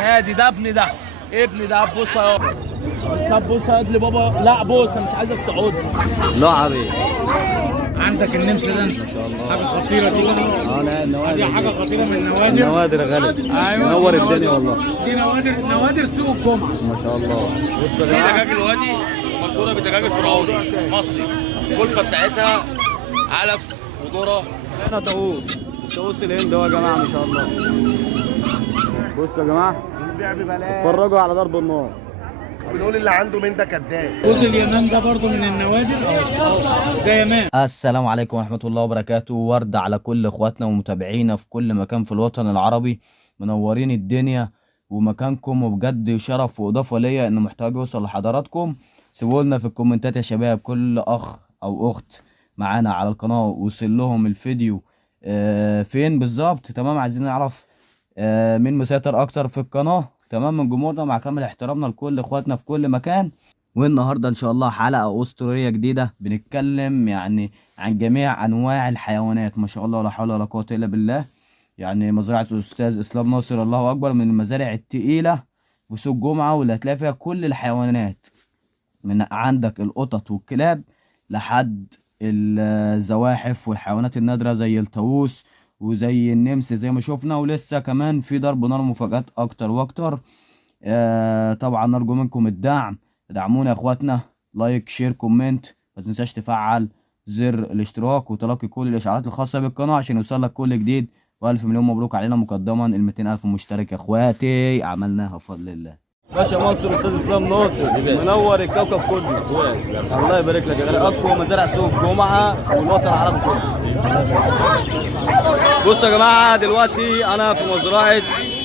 هادي ده ابني ده ابني ده. بص اهو بس بص هات لي بابا. لا بص انا مش عايزك تقعد. لا حبيبي عندك النمس ده ما شاء الله حاجه خطيره دي. لا النوادر دي حاجه خطيره من النوادر. النوادر غالي. ايوه منور الدنيا والله. دي نوادر سوق الجمعه. ما شاء الله. بص يا دي جماعه دجاج الوادي مشهوره بالدجاج الفرعوني مصري. الكلفه بتاعتها علف وذره. هنا طاووس الهند اهو يا جماعه ما شاء الله. بصوا يا جماعه اتفرجوا على ضرب النار. بنقول اللي عنده من ده كداب. جوز اليمام ده برضو من النوادر. ده يمام. السلام عليكم ورحمة الله وبركاته. ورد على كل اخواتنا ومتابعينا في كل مكان في الوطن العربي. منورين الدنيا ومكانكم، وبجد شرف واضافة ليا ان محتواجي يوصل لحضراتكم. سيبوا لنا في الكومنتات يا شباب كل اخ او اخت معانا على القناة وصل لهم الفيديو فين بالظبط. تمام، عايزين نعرف مين مسيطر اكتر في القناة. تمام، من جمهورنا مع كامل احترامنا لكل اخواتنا في كل مكان. والنهارده ان شاء الله حلقه اسطوريه جديده بنتكلم يعني عن جميع انواع الحيوانات. ما شاء الله ولا حول ولا قوه الا بالله. يعني مزرعه الاستاذ اسلام ناصر الله اكبر من المزارع التقيله في سوق جمعه، واللي هتلاقي فيها كل الحيوانات من عندك القطط والكلاب لحد الزواحف والحيوانات النادره زي الطاووس وزي النمس زي ما شفنا. ولسه كمان في ضرب نار مفاجآت اكتر واكتر. طبعا نرجو منكم الدعم، دعمونا يا اخواتنا. لايك شير كومنت، ما تنساش تفعل زر الاشتراك وتلقي كل الاشعارات الخاصه بالقناه عشان يوصلك كل جديد. والف مليون مبروك علينا مقدما ال 200,000 مشترك يا اخواتي، عملناها بفضل الله. باشا مصر استاذ اسلام ناصر منور الكوكب كله. الله يبارك لك يا غالي. اقوى مزارع سوق جمعه والوطن العربي كله. بصوا يا جماعه دلوقتي انا في مزرعه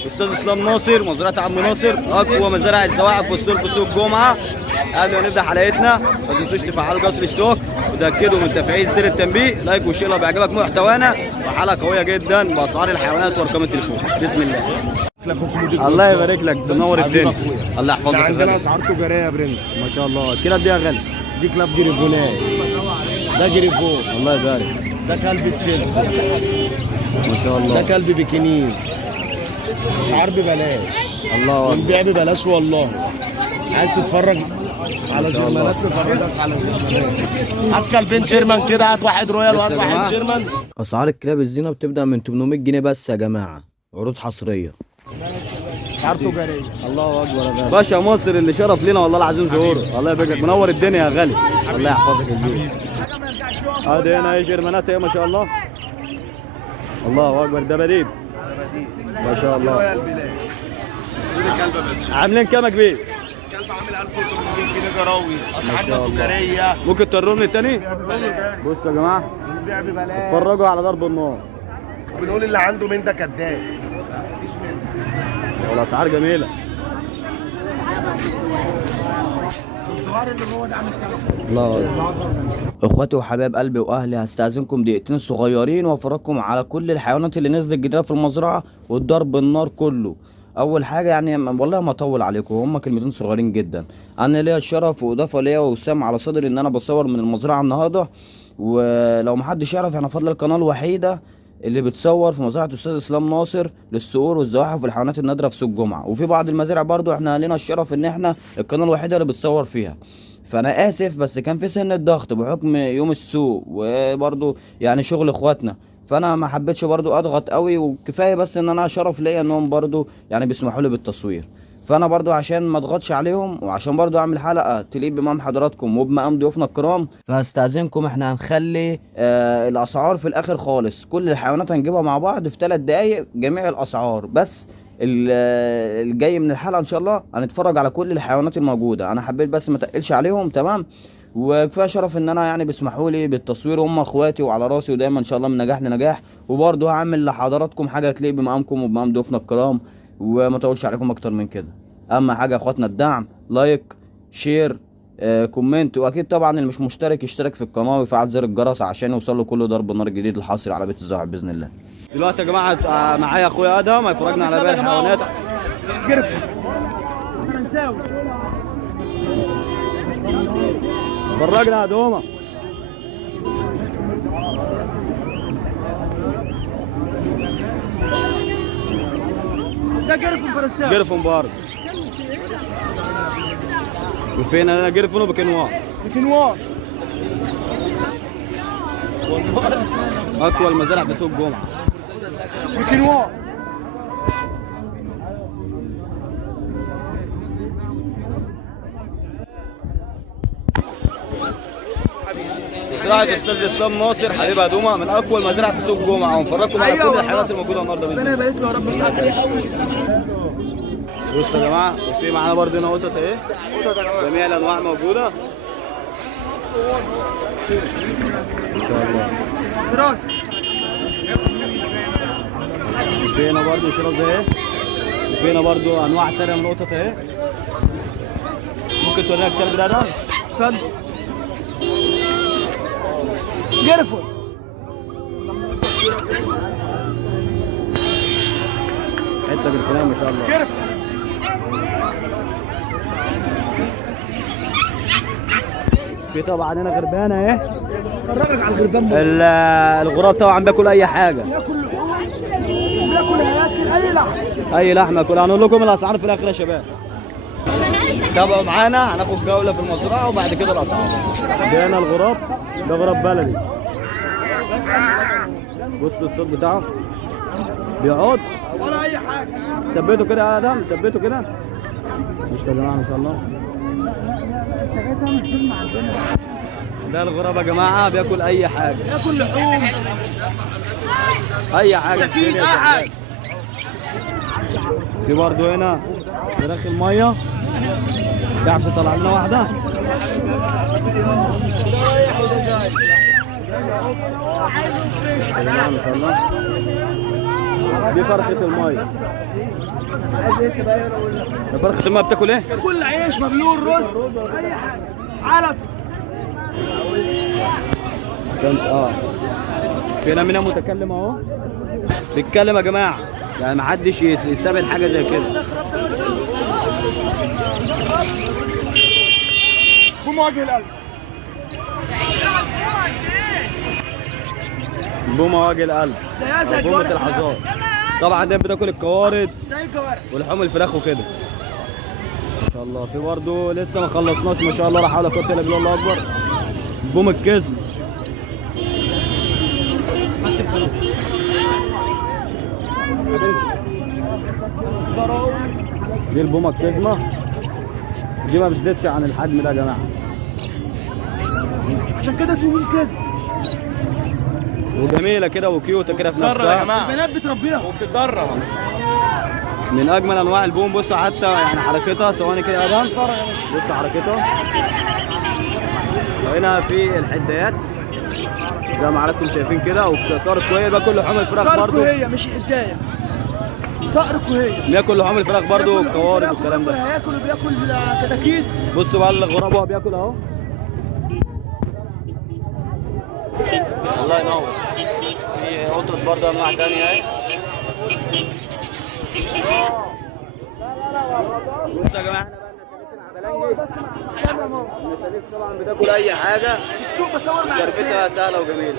استاذ اسلام ناصر، مزرعه عم ناصر، اقوى مزارع الزواحف والسور في سوق جمعه. قبل ما نبدا حلقتنا ما تنسوش تفعلوا جرس الاشتراك وتاكدوا من تفعيل زر التنبيه. لايك وشير لو بيعجبك محتوانا، وحلقه قويه جدا باسعار الحيوانات وارقام التليفون. بسم الله. الله يبارك لك، تنور الدنيا. الله يحفظك. عندنا اسعار تجاريه يا برنس. ما شاء الله. الكلاب دي يا غالي دي كلاب جريفونات. ده جريفون. الله يبارك. ده كلب تشيلسي. ما شاء الله. ده كلب بكنيز. اسعار ببلاش. الله اكبر. بنبيع ببلاش والله. عايز تتفرج على جرمانات نفرجك على جرمانات. هات كلبين شيرمان كده، هات واحد رويال وهات واحد شيرمان. اسعار الكلاب الزينه بتبدا من 800 جنيه بس يا جماعه، عروض حصريه. اسعار تجاريه. الله اكبر يا غالي. باشا مصر اللي شرف لنا والله العظيم ظهوره. الله يبارك، منور الدنيا يا غالي. الله يحفظك الدنيا. ادي هنا ايه جرمانات ايه ما شاء الله. الله اكبر. ده بديل ما شاء الله. عاملين كام يا كبير؟ الكلب عامل 1800 جنيه جراوي. اسعارنا تجاريه. ممكن توروني التاني؟ بصوا يا جماعه بنبيع ببلاش. اتفرجوا على ضرب النار. بنقول اللي عنده من ده كداب. والاسعار جميله. الله اخواتي وحبايب قلبي واهلي، هستاذنكم دقيقتين صغيرين وافرجكم على كل الحيوانات اللي نزلت جديده في المزرعه والضرب النار كله. اول حاجه يعني والله ما اطول عليكم، هم كلمتين صغيرين جدا. انا ليا الشرف واضافه ليا وسام على صدري ان انا بصور من المزرعه النهارده. ولو محدش يعرف احنا فضل القناه الوحيده اللي بتصور في مزرعه الاستاذ اسلام ناصر للصقور والزواحف والحيوانات النادره في سوق جمعه. وفي بعض المزارع برضو احنا لنا الشرف ان احنا القناه الوحيده اللي بتصور فيها. فانا اسف بس كان في سن الضغط بحكم يوم السوق وبرضو يعني شغل اخواتنا، فانا ما حبيتش برضو اضغط قوي. وكفايه بس ان انا شرف ليا انهم برضو يعني بيسمحوا لي بالتصوير. فانا برضو عشان ما اضغطش عليهم وعشان برضو اعمل حلقه تليق بمقام حضراتكم وبمقام ضيوفنا الكرام، فاستاذنكم احنا هنخلي الاسعار في الاخر خالص. كل الحيوانات هنجيبها مع بعض في 3 دقايق جميع الاسعار. بس الجاي من الحلقه ان شاء الله هنتفرج على كل الحيوانات الموجوده. انا حبيت بس ما تقلش عليهم. تمام، وكفايه شرف ان انا يعني بيسمحوا لي بالتصوير، هم اخواتي وعلى راسي ودايما ان شاء الله من نجاح لنجاح. وبرضه هعمل لحضراتكم حاجه تليق بمقامكم وبمقام ضيوفنا الكرام وما اطولش عليكم اكتر من كده. اهم حاجه يا اخواتنا الدعم، لايك شير كومنت، واكيد طبعا اللي مش مشترك يشترك في القناه ويفعل زر الجرس عشان يوصل له كل ضرب نار جديد الحاصل على بيت الزواحف باذن الله. دلوقتي يا جماعه معايا اخويا ادم هيفرجنا على باقي الحيوانات. فرجنا يا دومه. ده جرفون فرنساوي. جرفون برضه. وفين انا جرفون وبكنوار. بكنوار. اقوى المزارع في سوق الجمعه. بكنوار. زراعة الاستاذ اسلام ناصر حبيب هدومه من اقوى المزارع في سوق الجمعه، ونفرجكم على كل الحيوانات الموجوده النهارده باذن الله. ربنا يبارك له يا رب. بصوا يا جماعه، وفي معانا برضه هنا قطط اهي، جميع الانواع موجوده ان شاء الله. في هنا برضه شراز اهي، وفي هنا برضه انواع تانيه من القطط اهي. ممكن تورينا الكلب ده؟ اتفضل. جرفون. حته بالكلام ما شاء الله. جرفون. في طبعا هنا غربانه اهي. فرجك على الغربان. الغراب طبعا بياكل اي حاجه. بياكل هياكل اي لحم. اي لحمه كل. هنقول لكم الاسعار في الاخر يا شباب. تابعوا معانا، هناخد جوله في المزرعه وبعد كده الاسعار. ده هنا الغراب، ده غراب بلدي. بصوا الصوت بتاعه بيقعد ولا اي حاجه. ثبته كده يا ادم، ثبته كده. مش يا جماعه ما شاء الله. ده الغراب يا جماعه بياكل اي حاجه. بياكل لحوم. اي حاجه اكيد اي حاجه. في برضه هنا فراخ الميه، تعرف تطلع لنا واحده؟ يا جماعه ما شاء الله. دي فرخه الميه. فرخه الميه بتاكل ايه؟ بياكل عيش مبلول، رز، اي حاجه، علف. في هنا منها متكلم اهو، بيتكلم يا جماعه، يعني ما حدش يستقبل حاجه زي كده. بوم وجه القلب. بومه وجه القلب، بومه الحظات. طبعا ده بتاكل الكوارد زي الكوارع ولحوم الفراخ وكده ما شاء الله. في برضه لسه ما خلصناش ما شاء الله، لا حول ولا قوه الا بالله، الله اكبر. بوم الكذب، دي البومه الكذبه، دي ما بتزيدش عن الحجم ده يا جماعه، عشان كده اسمه بوم كذب. وجميله كده وكيوته كده في نفسها. البنات بتربيها وبتتدرب. من اجمل انواع البوم. بصوا حتى يعني حركتها، ثواني كده يا ادم، بصوا حركتها. وهنا في الحدايات زي ما حضراتكم شايفين كده، وصار كويس باكل لحوم الفراخ برضه. صقر كوهيه مش حدايه، صقر كوهيه. بياكل لحوم الفراخ برضه والكوارد والكلام ده. هياكل وبياكل كتاكيت. بصوا بقى الغراب وهو بياكل اهو. الله ينور. في قطط برضه انواع ثانيه اهي. بصوا يا جماعه، احنا بقى النسانيس طبعا بتاكل اي حاجه. السوق بصور مع تربيتها سهله وجميله.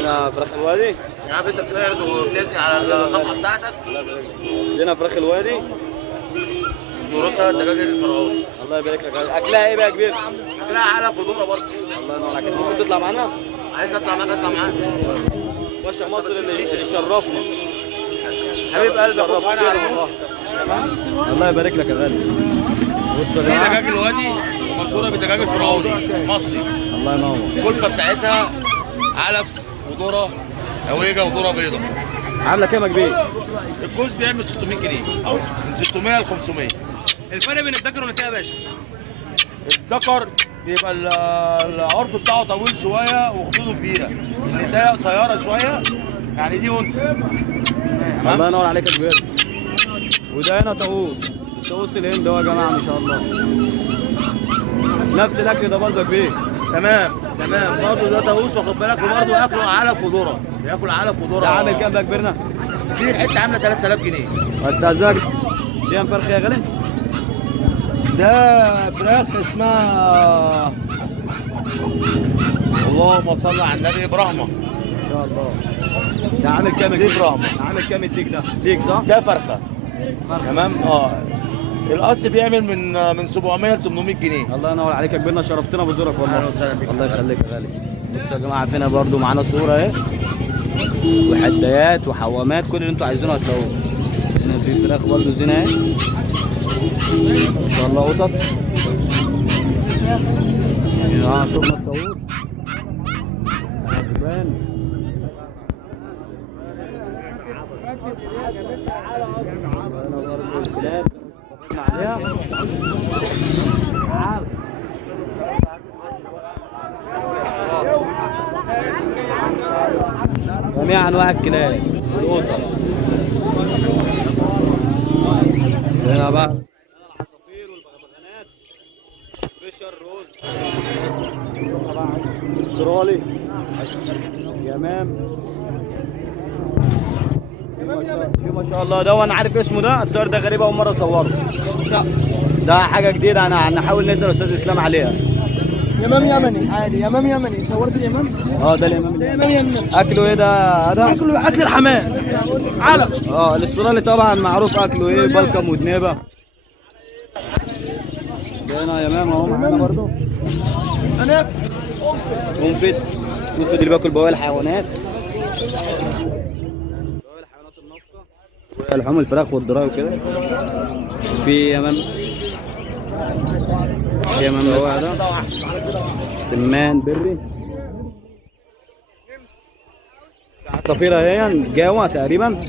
هنا فراخ الوادي. عارف انت بتعرض وبتنزل على الصفحه بتاعتك. هنا فراخ الوادي، صورتها الدجاج الفرعوني. الله يبارك لك. اكلها ايه بقى يا كبير؟ اكلها علف وذره برضه. الله ينور عليك. ممكن تطلع معانا؟ عايز اطلع معاك اطلع معاك. باشا مصر اللي شرفنا. حبيب قلبي اخوك انا على الله يبارك لك يا غالي. بص يا دي جماعه، دجاج الوادي مشهوره بالدجاج الفرعوني مصري. الله ينور. الكلفه بتاعتها علف وذره هويجه وذره بيضاء. عامله كام يا كبير؟ الكوز بيعمل 600 جنيه من 600 ل 500. الفرق بين الذكر والانثى يا باشا؟ الذكر بيبقى العرف بتاعه طويل شويه وخدوده كبيره، النتايه قصيره شويه، يعني دي انثى. الله ينور عليك يا كبير. وده هنا طاووس، طاووس الهند اهو يا جماعه ما شاء الله. نفس الاكل ده برضه يا كبير. تمام برضه ده طاووس واخد بالك، وبرضه ياكلوا علف وذره، بياكل علف وذره. ده عامل كام بقى يا كبيرنا؟ دي الحته عامله 3000 جنيه. استاذنك، دي كام فرخه يا غالي؟ ده فراخ اسمها اللهم صل على النبي برهمه. ان شاء الله. ده عامل كام دي براما. عامل كام الديك ده؟ ديك صح؟ ده فرخه تمام. القص بيعمل من 700 ل 800 جنيه. الله ينور عليك يا كبيرنا، شرفتنا بزورك والله. أهلا وسهلا بك. الله يخليك يا غالي. بصوا يا جماعه فينا برضو معانا صوره اهي، وحدايات وحوامات، كل اللي انتوا عايزينه هتلاقوه. هنا في فراخ برضو زينه اهي ما شاء الله، قطط. شفنا الطاووس جبان. عليها جميع انواع الكلاب والقطط. هنا بقى العصافير والبغبغانات، فيشر روز، استرالي، يمام. في ما شاء الله ده، وانا عارف اسمه ده، الطير ده غريب اول مره اصوره. ده حاجه جديده، انا هنحاول نسال استاذ اسلام عليها. يمام يمني عادي، يمام يمني. صورت اليمام؟ ده اليمام. يمام يمني. اكله ايه ده؟ هذا اكل الحمام علق. الاسترالي طبعا معروف اكله ايه، بلكم ودنيبه. ده هنا يمام اهو معانا برضه. انا منفت اللي بياكل بواقي الحيوانات، لحوم الفراخ والذراع وكده. في يمام هو هذا سمان بري. عصافير اهي جاوة تقريبا.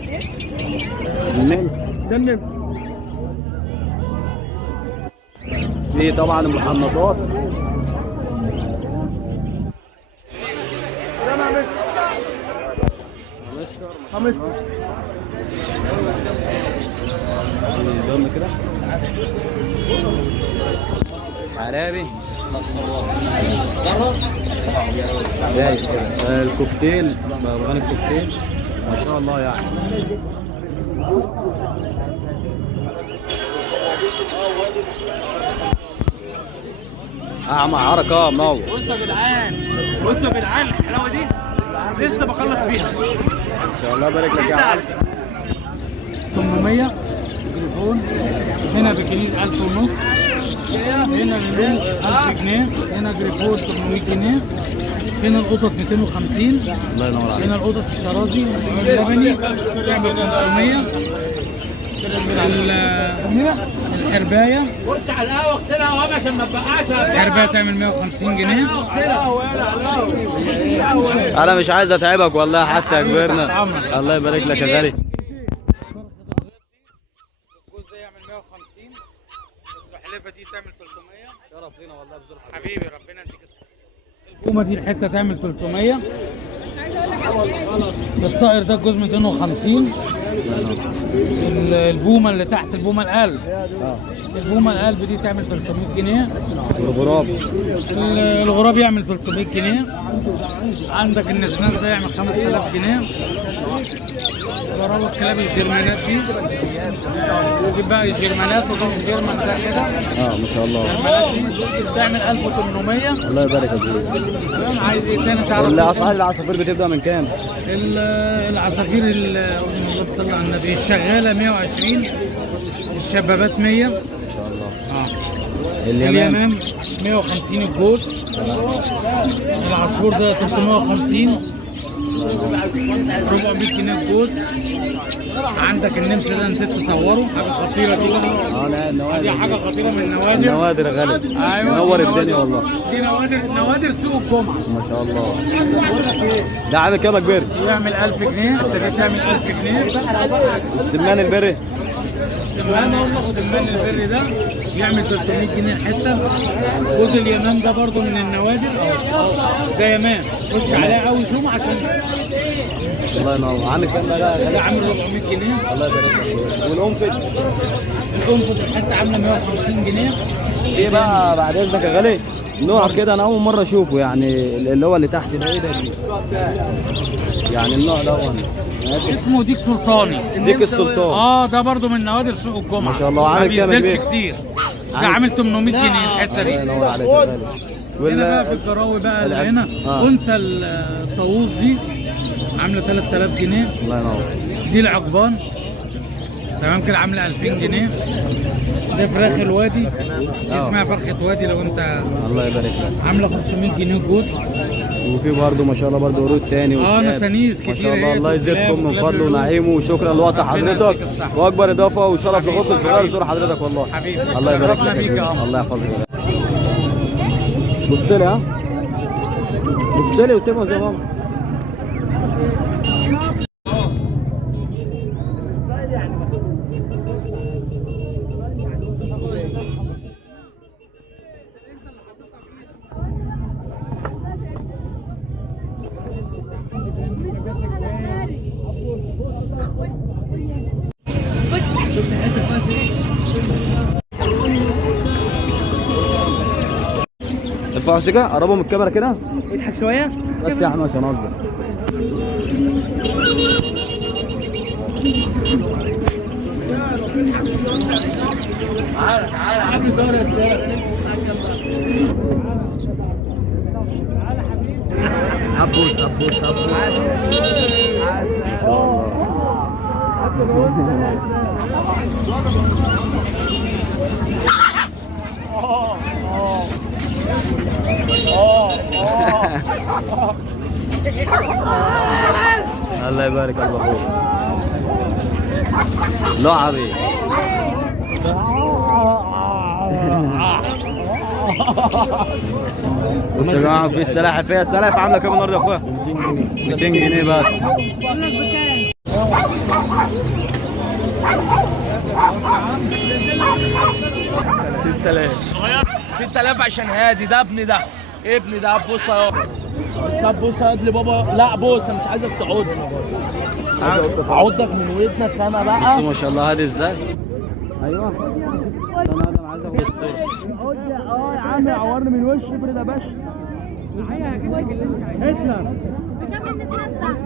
النمس. في طبعا المحنطات. خمس دم كده حرابي جاي كده. الكوكتيل، بغبغان الكوكتيل ما شاء الله يعني. اعمى حركه منور. بصوا يا جدعان الحلاوه دي لسه بخلص فيها ان شاء الله. بارك لك يا عم. 800 تليفون. هنا بجنيه 1000 ونص. هنا النوم 1000 جنيه. هنا جريفون 800 جنيه. هنا القطط 250. الله ينور عليك. هنا القطط الشرازي اللبني تعمل 500. الحربايه خش على القهوه اغسلها وهب عشان ما تبقعش. الحربايه تعمل 150 جنيه. انا مش عايز اتعبك والله حتى يا كبرنا. الله يبارك لك يا غالي. الجوز ده يعمل 150. السحلفه دي تعمل 300. شرف لينا والله بزور حبيبي، ربنا يديك الصحه. البومه دي الحته تعمل 300. الطائر ده الجوز 250. البومه اللي تحت البومه القلب، البومه القلب دي تعمل 300 جنيه. الغراب يعمل 300 جنيه. عندك النسناس ده يعمل 5000 جنيه. غراب الكلاب الجرمانات دي يجيب بقى الجرمانات وجنب الجرمان ده كده. ما شاء الله. الجرمانات دي تعمل 1800. الله يبارك فيك. تمام. عايز ايه تاني تعرف؟ الاسعار العصافير بتبدا من كام؟ العصافير اللهم صل على النبي الشغاله 120. الشبابات 100 ما شاء الله. اليمام 150 الجوز. العصفور ده 350. 400 جنيه الجوز. عندك النمس ده نسيت تصوره، حاجه خطيره دي بقى. دي حاجه خطيره من النوادر. نوادر غالي. ايوه نور الدنيا والله. دي نوادر سوق الجمعه ما شاء الله. ده عامل كام يا كبير؟ يعمل 1000 جنيه. التلاتة تعمل 1000 جنيه. السمان البري. السمان البري ده يعمل 300 جنيه الحته. جوز اليمام ده برضو من النوادر. ده يمام خش عليه قوي زوم عشان الله ينور. عامل كام ده؟ ده عامل 400 جنيه. الله يبارك فيك. والقنفذ الحته عامله 150 جنيه. ايه بقى بعد اذنك يا غالي نوع كده انا اول مره اشوفه، يعني اللي هو اللي تحت ده ايه ده؟ يعني النوع ده اسمه ديك سلطاني. ديك السلطان. ده برضو من نوادر سوق الجمعه. ما شاء الله. عامل كام ما بينزلش كتير. ده عامل 800 جنيه الحته دي. الله ينور عليك يا غالي. هنا بقى في الجراوي بقى اللي هنا انثى الطاووس دي عامله 3000 جنيه. الله ينور. دي العقبان تمام كده عامله 2000 جنيه. ده فراخ الوادي، دي اسمها فرخه وادي لو انت. الله يبارك لك. عامله 500 جنيه الجوز. وفي برضه ما شاء الله برضه قرود تاني نسانيس كتير. ما شاء الله. الله يزيدكم من فضله ونعيمه، وشكرا لوقت حضرتك، واكبر اضافه وشرف لاخوك الصغير زور حضرتك والله. حبيبي الله يبارك شرفنا بيك لك. يا عم. الله يحفظك. بص لي ها، بص لي وسيبها زي ماما. ارفعوا سيجا، قربوا من الكاميرا كده، اضحك شويه بس يا احمد عشان اهزر. عبوس عبوس عبوس. الله يبارك قلب اخوك. لعبي. بصوا يا جماعه في السلاحف، فيها السلاحف عامله كام النهارده يا اخويا؟ 200 جنيه بس. 6000 عشان هادي. ده ابني، ده ابني ده. بوسه يا بس بوسه هات لي بابا. لا بوسه مش عايزك تعض. اعضك من ودنك انا بقى. بصوا ما شاء الله هادي ازاي. ايوه انا عايز اخد يا عم عورني من وشي. ابرد يا باشا.